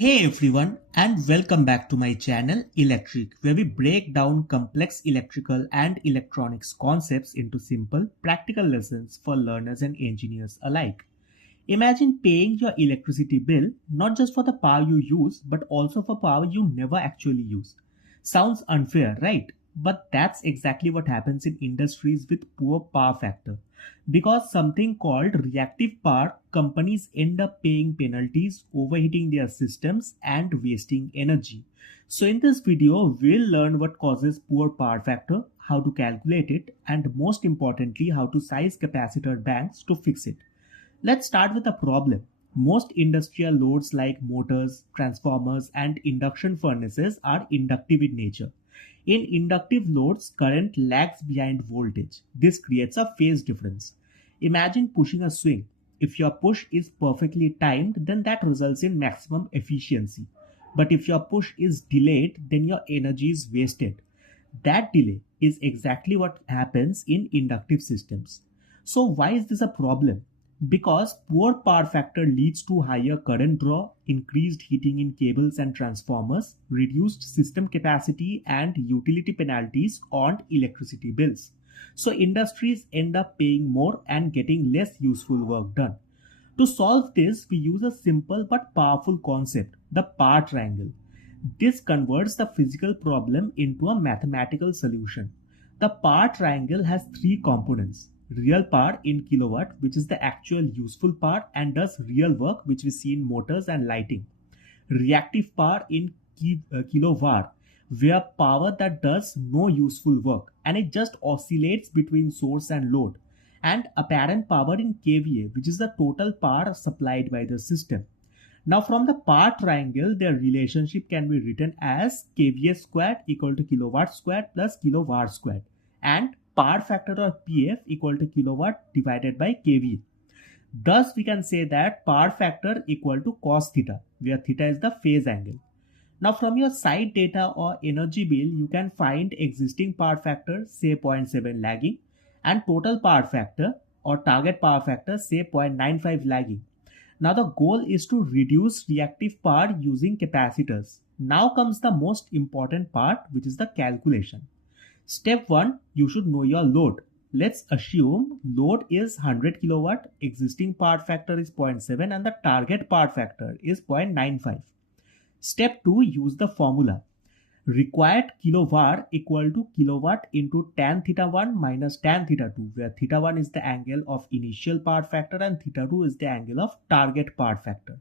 Hey everyone, and welcome back to my channel Electrick, where we break down complex electrical and electronics concepts into simple, practical lessons for learners and engineers alike. Imagine paying your electricity bill not just for the power you use, but also for power you never actually use. Sounds unfair, right? But that's exactly what happens in industries with poor power factor. Because something called reactive power, companies end up paying penalties, overheating their systems, and wasting energy. So, in this video, we'll learn what causes poor power factor, how to calculate it, and most importantly, how to size capacitor banks to fix it. Let's start with the problem. Most industrial loads like motors, transformers, and induction furnaces are inductive in nature. In inductive loads, current lags behind voltage. This creates a phase difference. Imagine pushing a swing. If your push is perfectly timed, then that results in maximum efficiency. But if your push is delayed, then your energy is wasted. That delay is exactly what happens in inductive systems. So, why is this a problem? Because poor power factor leads to higher current draw, increased heating in cables and transformers, reduced system capacity, and utility penalties on electricity bills. So, industries end up paying more and getting less useful work done. To solve this, we use a simple but powerful concept, the power triangle. This converts the physical problem into a mathematical solution. The power triangle has three components: real power in kilowatt, which is the actual useful power and does real work, which we see in motors and lighting; reactive power in kVAR, where power that does no useful work and it just oscillates between source and load; and apparent power in kVA, which is the total power supplied by the system. Now, from the power triangle, their relationship can be written as kVA squared equal to kilowatt squared plus kVAR squared, and power factor or PF equal to kilowatt divided by kVA. Thus, we can say that power factor equal to cos theta, where theta is the phase angle. Now, from your site data or energy bill, you can find existing power factor, say zero point 0.7 lagging, and total power factor or target power factor, say 0.95 lagging. Now the goal is to reduce reactive power using capacitors. Now comes the most important part, which is the calculation. Step 1, you should know your load. Let's assume load is 100 kilowatt, existing power factor is 0.7 and the target power factor is 0.95. Step 2, use the formula. Required kVAR equal to kilowatt into tan theta 1 minus tan theta 2, where theta 1 is the angle of initial power factor and theta 2 is the angle of target power factor.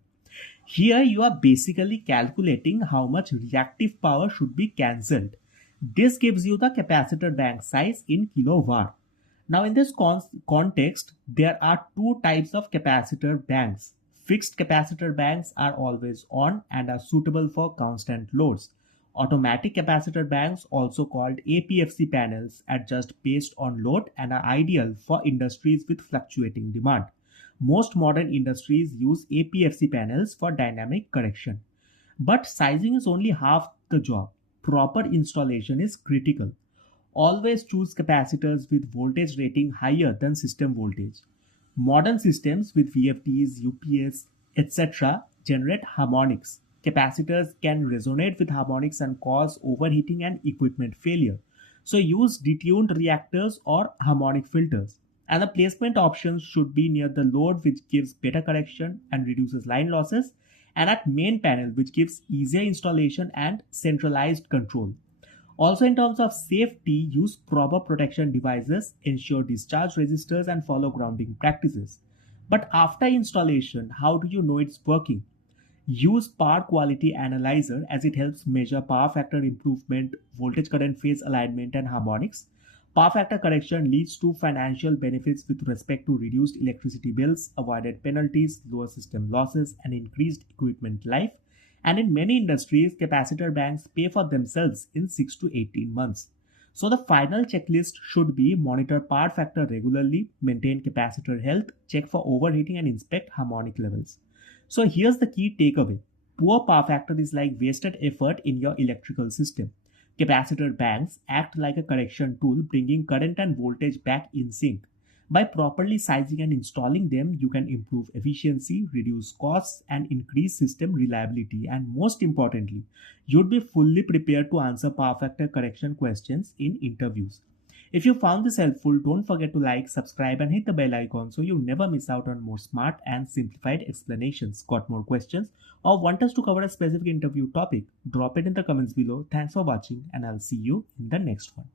Here you are basically calculating how much reactive power should be cancelled. This gives you the capacitor bank size in kVAR. Now in this context, there are two types of capacitor banks. Fixed capacitor banks are always on and are suitable for constant loads. Automatic capacitor banks, also called APFC panels, adjust based on load and are ideal for industries with fluctuating demand. Most modern industries use APFC panels for dynamic correction. But sizing is only half the job. Proper installation is critical. Always choose capacitors with voltage rating higher than system voltage. Modern systems with VFDs, UPS, etc. generate harmonics. Capacitors can resonate with harmonics and cause overheating and equipment failure. So use detuned reactors or harmonic filters. And the placement options should be near the load, which gives better correction and reduces line losses, and at main panel, which gives easier installation and centralized control. Also, in terms of safety, use proper protection devices, ensure discharge resistors, and follow grounding practices. But after installation, how do you know it's working? Use power quality analyzer, as it helps measure power factor improvement, voltage current phase alignment, and harmonics. Power factor correction leads to financial benefits with respect to reduced electricity bills, avoided penalties, lower system losses, and increased equipment life. And in many industries, capacitor banks pay for themselves in 6 to 18 months. So the final checklist should be: monitor power factor regularly, maintain capacitor health, check for overheating, and inspect harmonic levels. So here's the key takeaway. Poor power factor is like wasted effort in your electrical system. Capacitor banks act like a correction tool, bringing current and voltage back in sync. By properly sizing and installing them, you can improve efficiency, reduce costs, and increase system reliability. And most importantly, you'd be fully prepared to answer power factor correction questions in interviews. If you found this helpful, don't forget to like, subscribe, and hit the bell icon so you never miss out on more smart and simplified explanations. Got more questions or want us to cover a specific interview topic? Drop it in the comments below. Thanks for watching, and I'll see you in the next one.